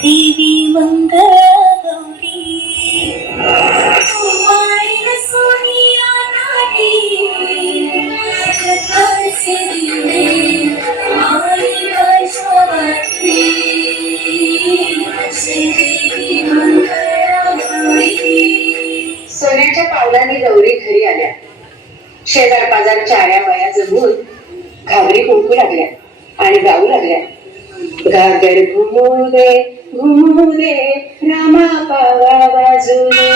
देवी मंगळगौरी कुमारी सोनिया नाटी कसे दिले आई वैष्णवती श्रीदेवी मंगळगौरी. सोन्याच्या पावलांनी गौरी घरी आल्या. शेजार पाजारच्या आया वया जमून घागरी कुंकू लागल्या आणि गाऊ लागल्या. घागर घुमू दे रामा पावा वाजू दे.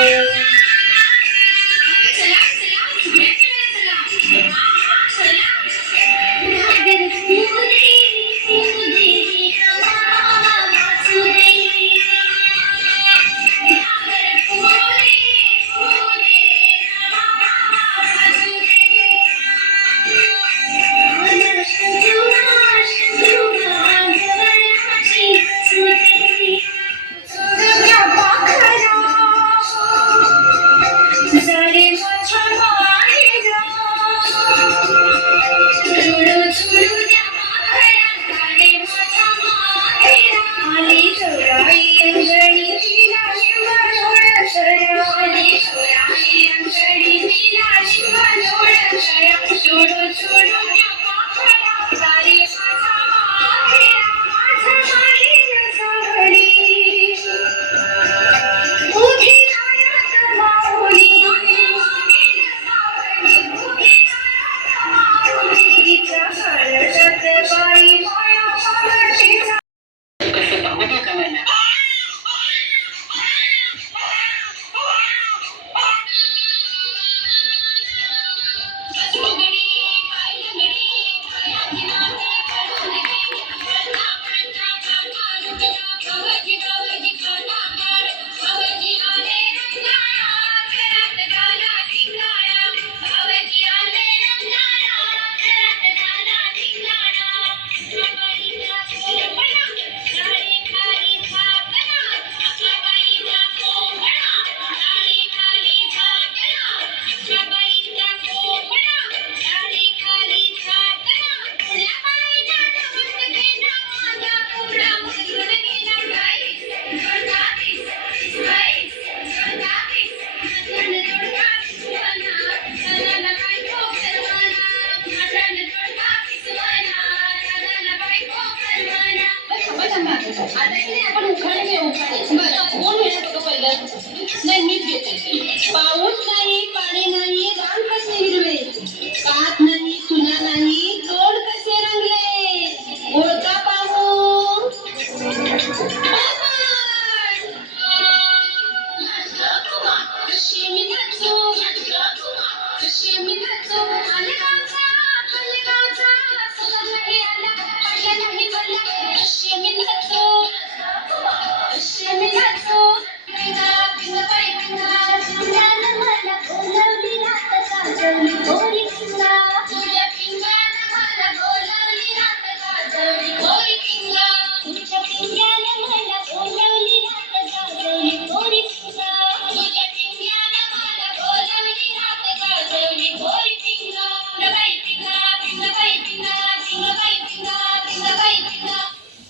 नाही मीच घेते. पाऊस नाही, पाणी नाही, रान कसे हिरवे, कात नाही, चुना नाही, तोड कसे रंगले, बोलता पाहू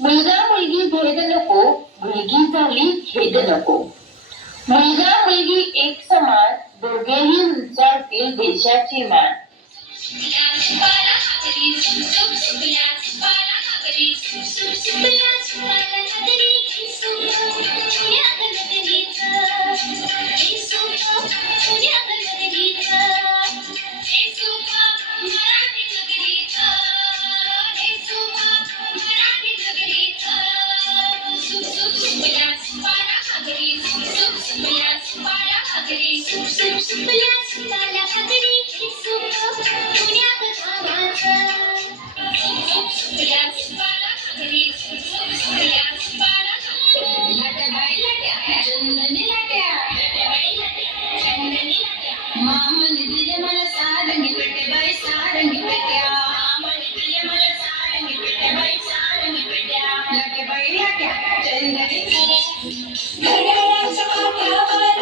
मुलगा मुलगी भेद नको, मुलगी झाली खेद नको. मुलगा मुलगी एक समान, दोघेही उंचावतील देशाची मान. मामाने दिले मला सारंगी पेटे बाई, सारंगी पेट्या. मामाने दिले मला सारंगी पेट्या बाई, सारंगी पेट्या. लाट्या बाई लाट्या चंदनी घड्याळाच्या काठावर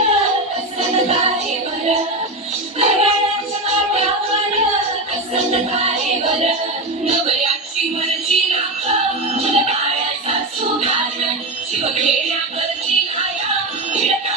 असं काही बरं, घड्याळाच्या शिव खेड्या करची घाया